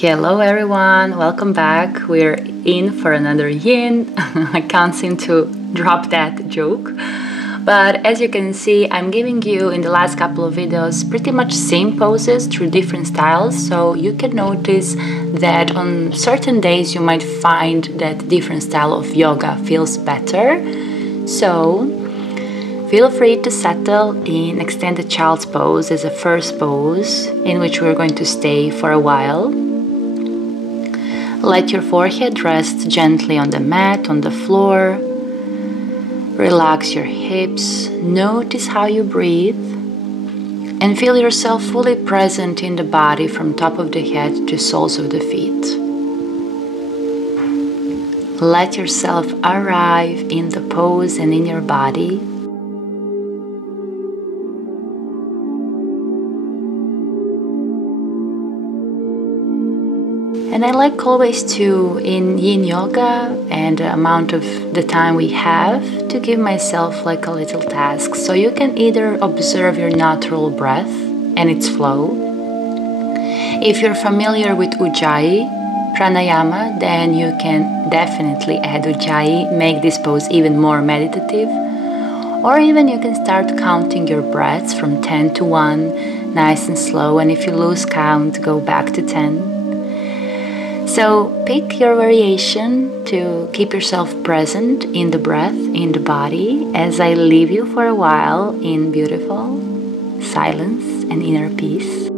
Hello everyone, welcome back. We're in for another yin. I can't seem to drop that joke. But as you can see, I'm giving you in the last couple of videos pretty much same poses through different styles. So you can notice that on certain days you might find that different style of yoga feels better. So feel free to settle in extended child's pose as a first pose in which we're going to stay for a while. Let your forehead rest gently on the mat, on the floor. Relax your hips. Notice how you breathe. And feel yourself fully present in the body from top of the head to soles of the feet. Let yourself arrive in the pose and in your body. And I like always to, in yin yoga and the amount of the time we have, to give myself like a little task. So you can either observe your natural breath and its flow. If you're familiar with Ujjayi pranayama, then you can definitely add Ujjayi, make this pose even more meditative. Or even you can start counting your breaths from 10 to 1, nice and slow. And if you lose count, go back to 10. So pick your variation to keep yourself present in the breath, in the body, as I leave you for a while in beautiful silence and inner peace.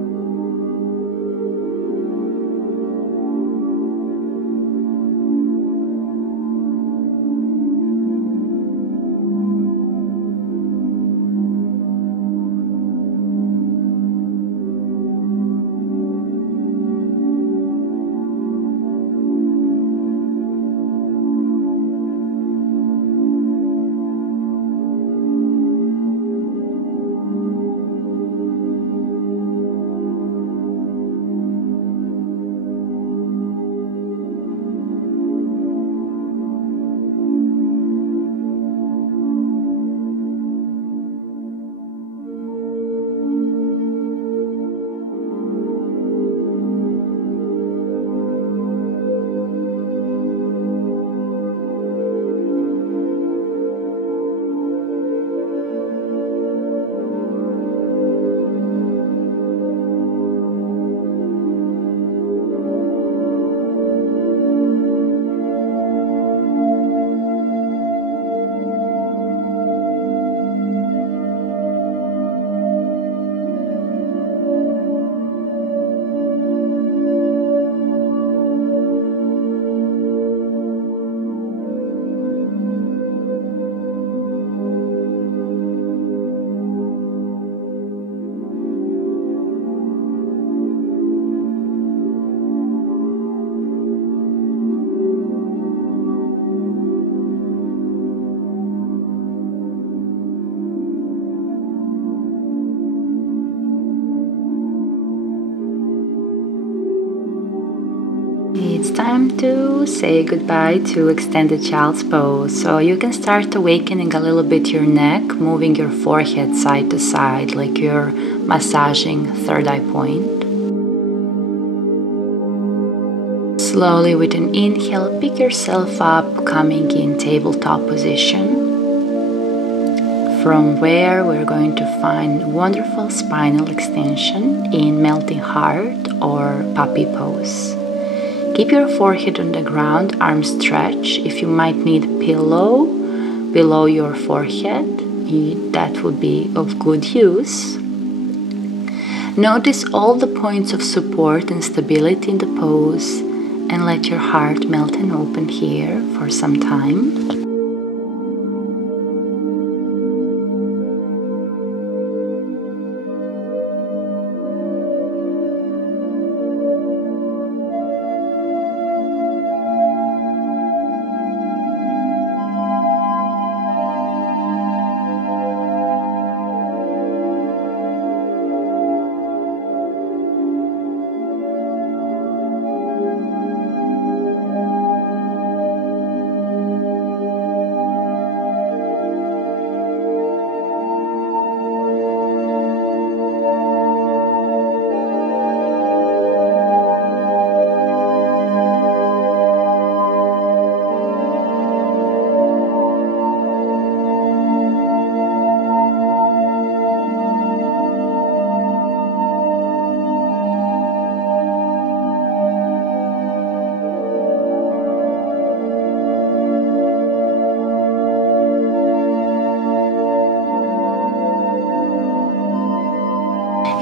It's time to say goodbye to extended child's pose. So you can start awakening a little bit your neck, moving your forehead side to side like you're massaging third eye point. Slowly with an inhale, pick yourself up, coming in tabletop position, from where we're going to find wonderful spinal extension in melting heart or puppy pose. Keep your forehead on the ground, arms stretch. If you might need a pillow below your forehead, that would be of good use. Notice all the points of support and stability in the pose and let your heart melt and open here for some time.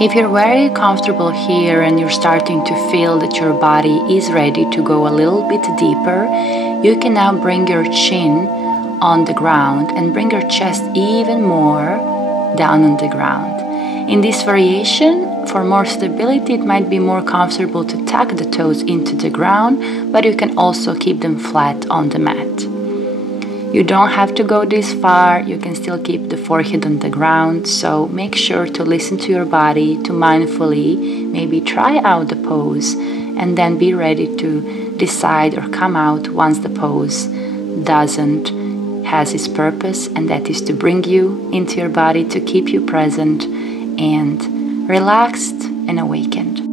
If you're very comfortable here and you're starting to feel that your body is ready to go a little bit deeper, you can now bring your chin on the ground and bring your chest even more down on the ground. In this variation, for more stability, it might be more comfortable to tuck the toes into the ground, but you can also keep them flat on the mat. You don't have to go this far, you can still keep the forehead on the ground, so make sure to listen to your body, to mindfully maybe try out the pose, and then be ready to decide or come out once the pose has its purpose, and that is to bring you into your body, to keep you present and relaxed and awakened.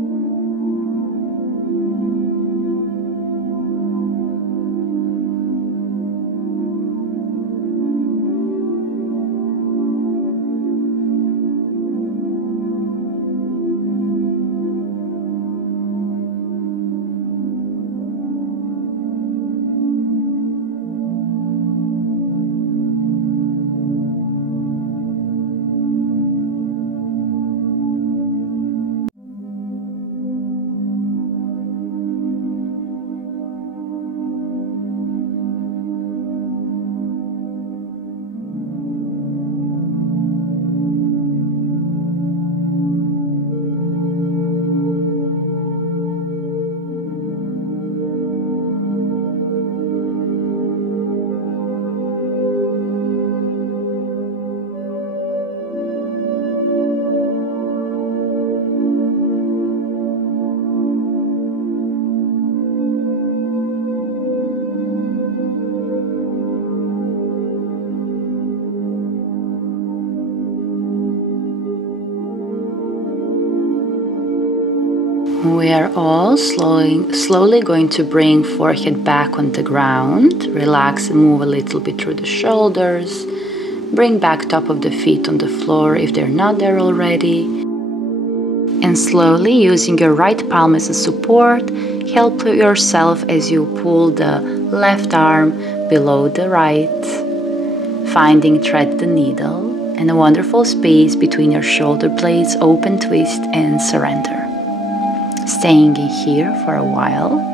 We are all slowly going to bring forehead back on the ground. Relax and move a little bit through the shoulders. Bring back top of the feet on the floor if they're not there already. And slowly, using your right palm as a support, help yourself as you pull the left arm below the right, finding thread the needle and a wonderful space between your shoulder blades. Open, twist and surrender. Staying in here for a while.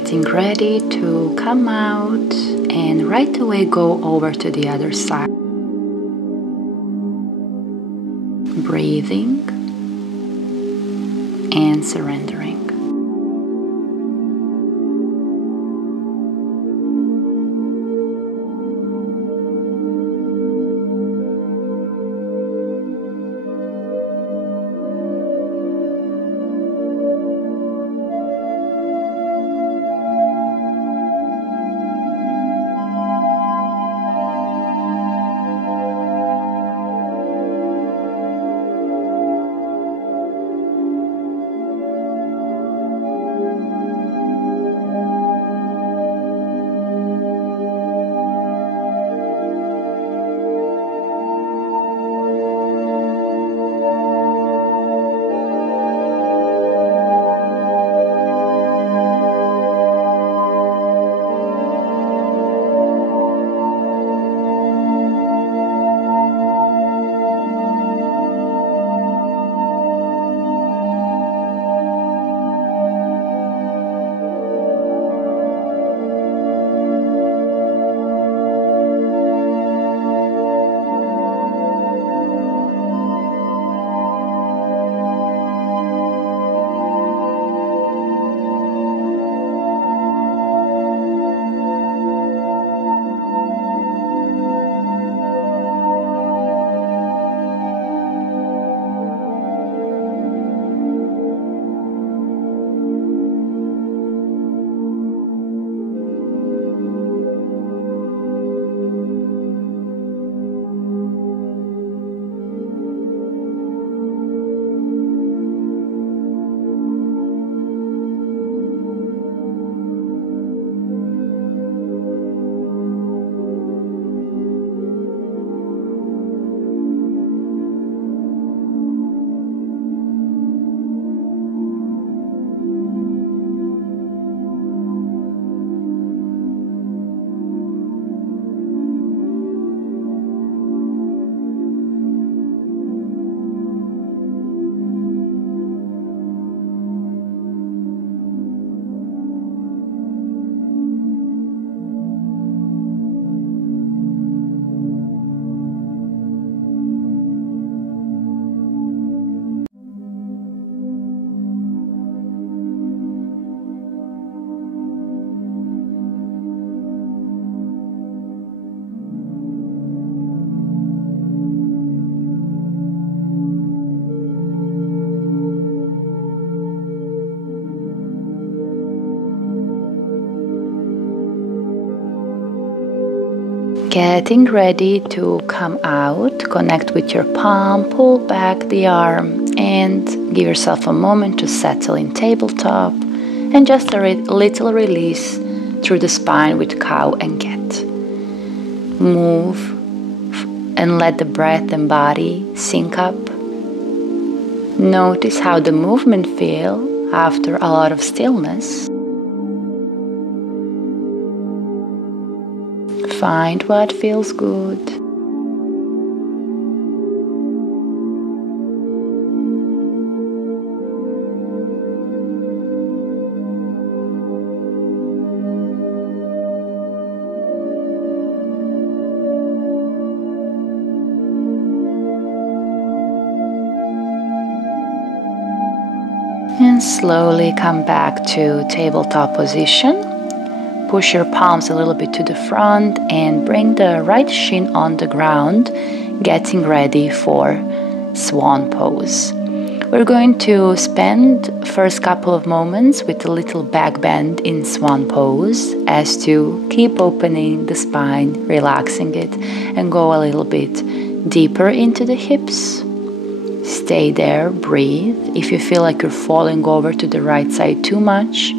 Getting ready to come out and right away go over to the other side. Breathing and surrendering. Getting ready to come out, connect with your palm, pull back the arm and give yourself a moment to settle in tabletop and just a little release through the spine with cow and cat. Move and let the breath and body sync up. Notice how the movement feels after a lot of stillness. Find what feels good. And slowly come back to tabletop position. Push your palms a little bit to the front and bring the right shin on the ground, getting ready for swan pose. We're going to spend first couple of moments with a little back bend in swan pose as to keep opening the spine, relaxing it, and go a little bit deeper into the hips. Stay there, breathe. If you feel like you're falling over to the right side too much,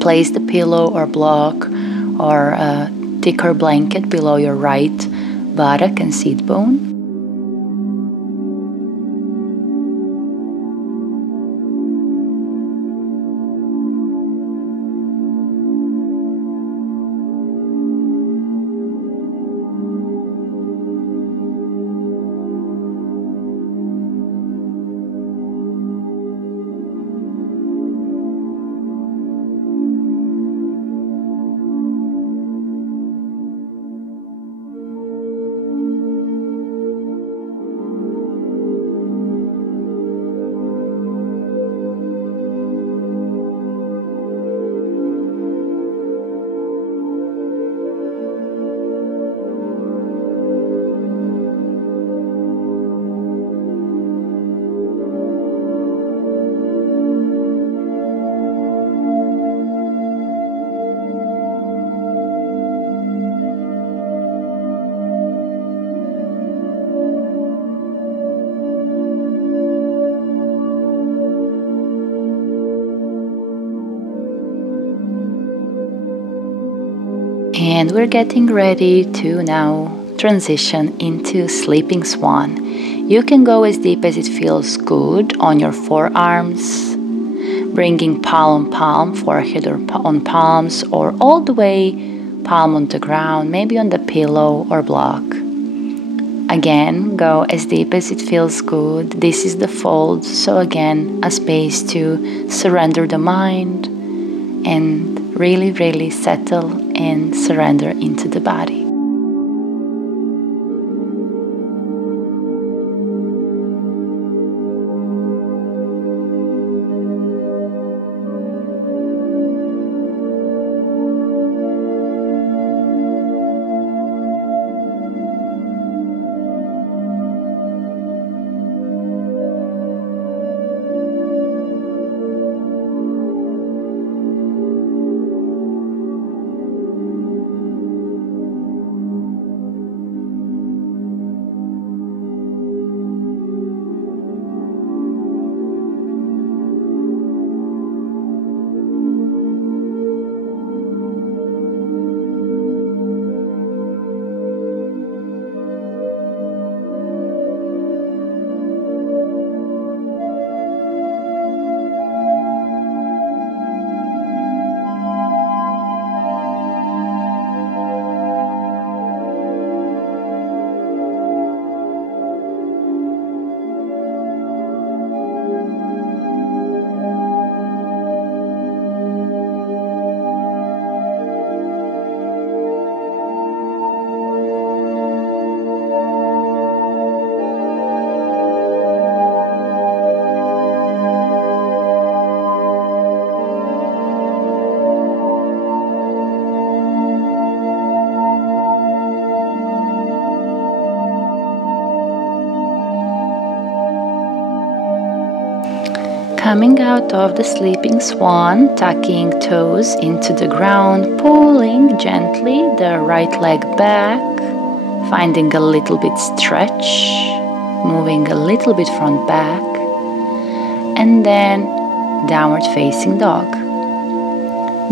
place the pillow or block or a thicker blanket below your right buttock and seat bone. And we're getting ready to now transition into Sleeping Swan. You can go as deep as it feels good on your forearms, bringing palm on palm, forehead or on palms, or all the way palm on the ground, maybe on the pillow or block. Again, go as deep as it feels good. This is the fold, so again, a space to surrender the mind and really settle and surrender into the body. Coming out of the Sleeping Swan, tucking toes into the ground, pulling gently the right leg back, finding a little bit stretch, moving a little bit front back, and then downward facing dog.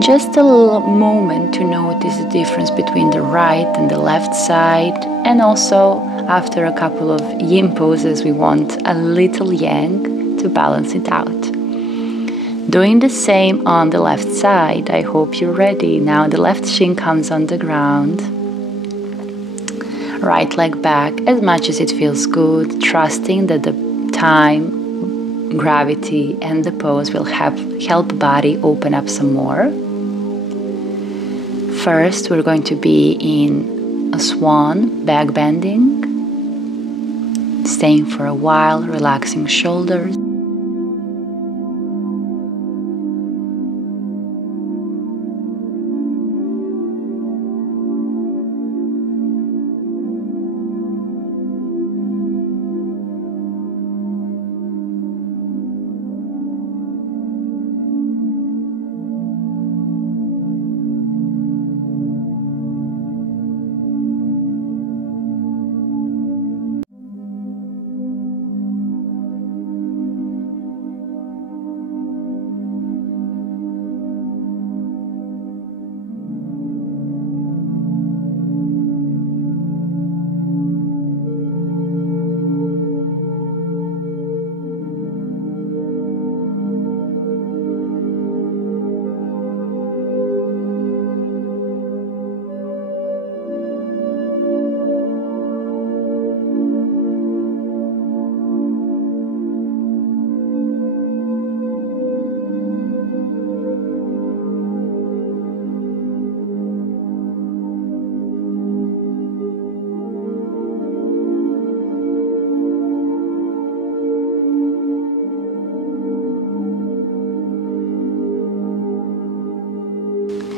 Just a little moment to notice the difference between the right and the left side, and also after a couple of yin poses we want a little yang to balance it out. Doing the same on the left side. I hope you're ready. Now the left shin comes on the ground. Right leg back as much as it feels good, trusting that the time, gravity and the pose will help body open up some more. First we're going to be in a swan, back bending, staying for a while, relaxing shoulders.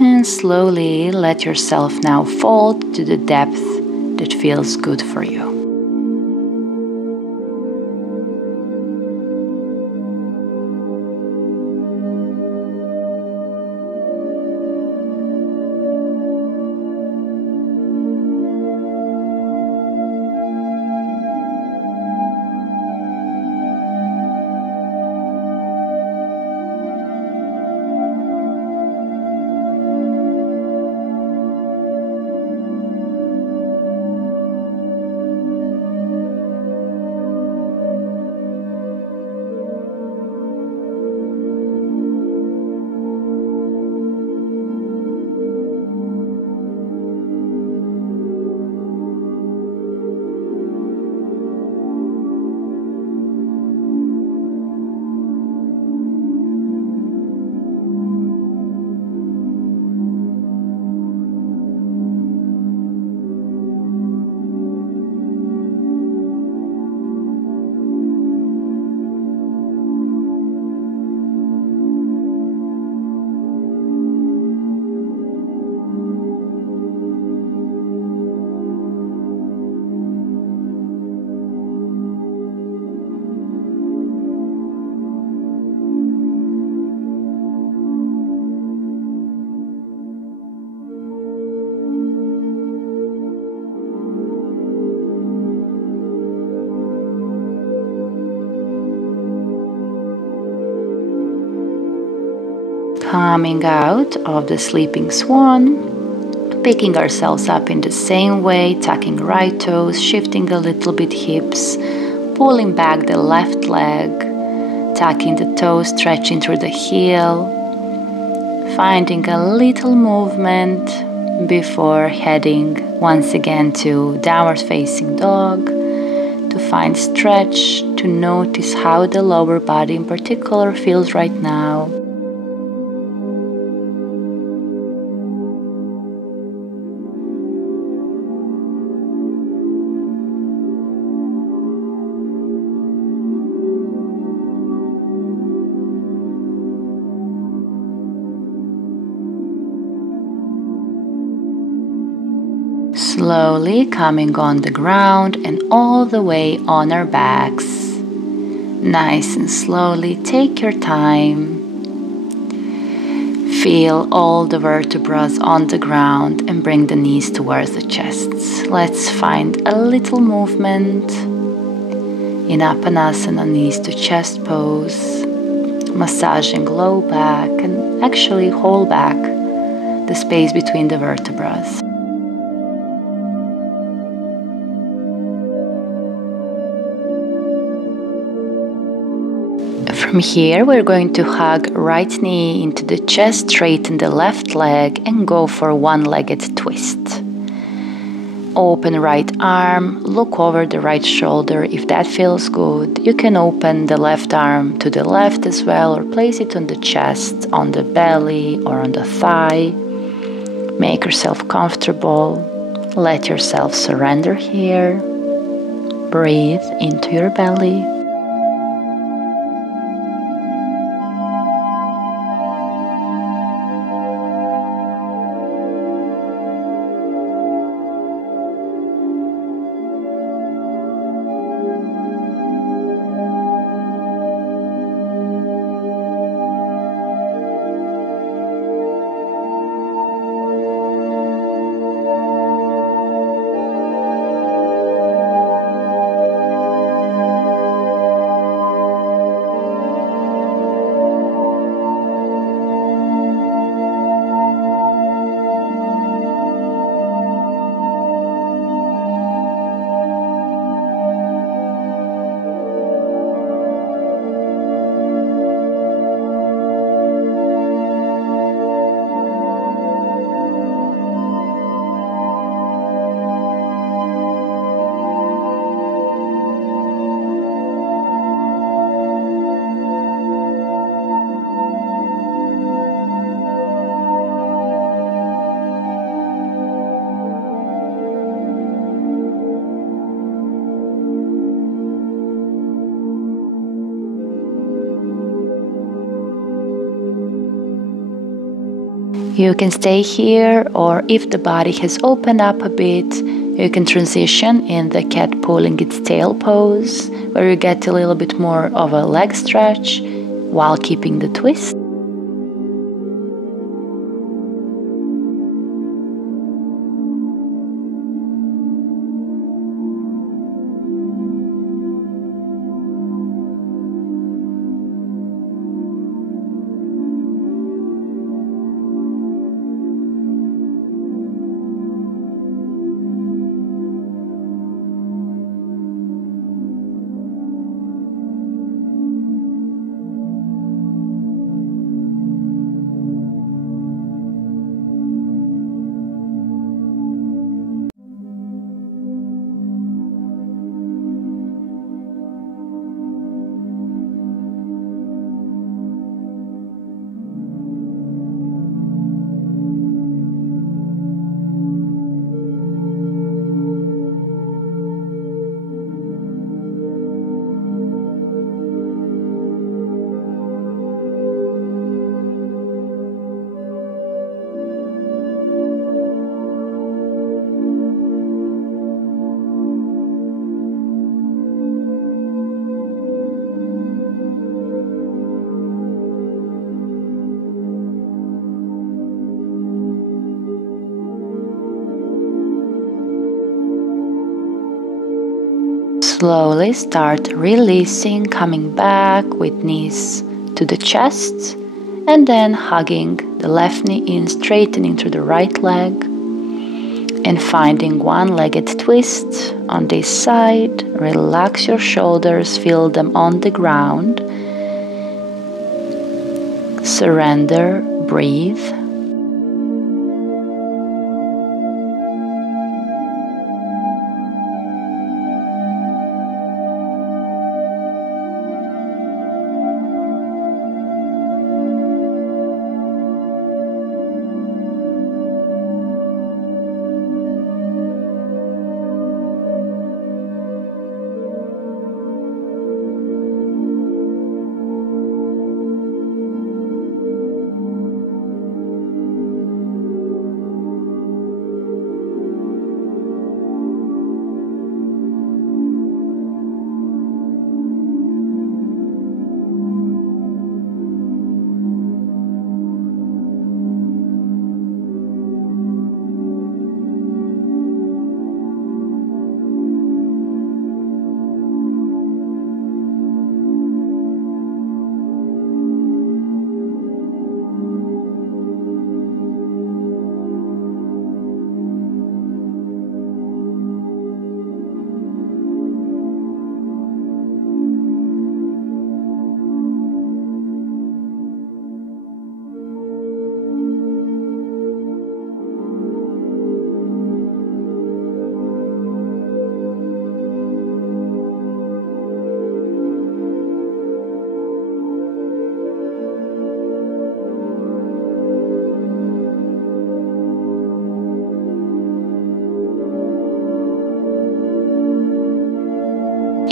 And slowly let yourself now fold to the depth that feels good for you. coming out of the sleeping swan, picking ourselves up in the same way, tucking right toes, shifting a little bit hips, pulling back the left leg, tucking the toes, stretching through the heel, finding a little movement before heading once again to downward facing dog, to find stretch, to notice how the lower body in particular feels right now. Slowly coming on the ground and all the way on our backs. Nice and slowly, take your time. Feel all the vertebrae on the ground and bring the knees towards the chest. Let's find a little movement in Apanasana, knees to chest pose, massaging low back and actually whole back, the space between the vertebrae. From here, we're going to hug right knee into the chest, straighten the left leg and go for one-legged twist. Open right arm, look over the right shoulder. If that feels good, you can open the left arm to the left as well, or place it on the chest, on the belly or on the thigh. Make yourself comfortable. Let yourself surrender here. Breathe into your belly. You can stay here, or if the body has opened up a bit, you can transition in the cat pulling its tail pose, where you get a little bit more of a leg stretch while keeping the twist. Slowly start releasing, coming back with knees to the chest And then hugging the left knee in, straightening through the right leg, and finding one-legged twist on this side. Relax your shoulders, feel them on the ground. Surrender, breathe.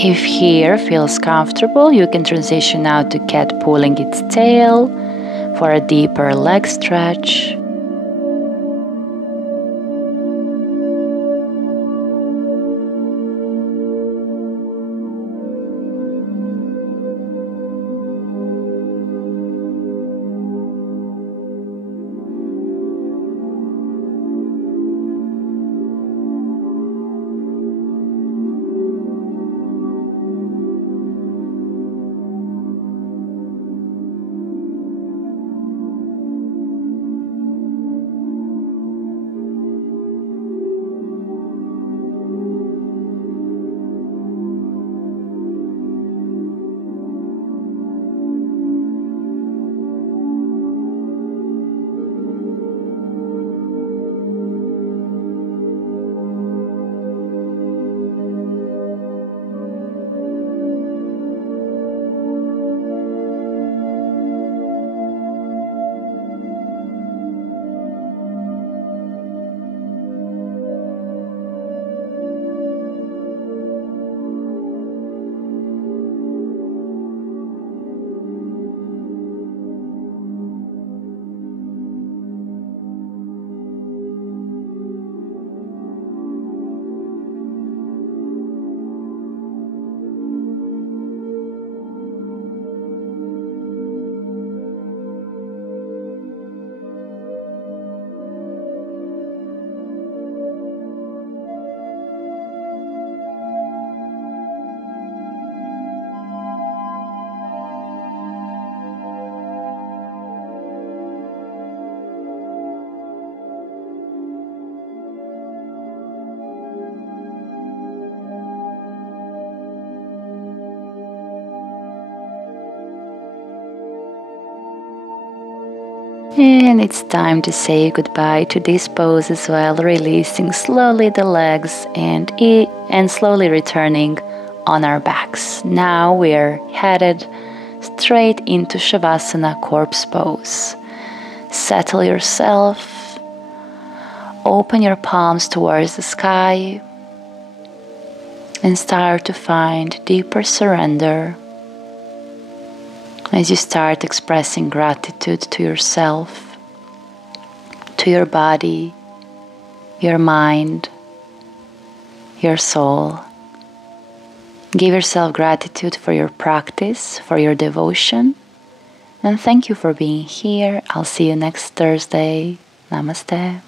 If here feels comfortable, you can transition now to cat pulling its tail for a deeper leg stretch. And it's time to say goodbye to this pose as well, releasing slowly the legs and slowly returning on our backs. Now we're headed straight into Shavasana, corpse pose. Settle yourself, open your palms towards the sky, and start to find deeper surrender as you start expressing gratitude to yourself, to your body, your mind, your soul. Give yourself gratitude for your practice, for your devotion, and thank you for being here. I'll see you next Thursday. Namaste.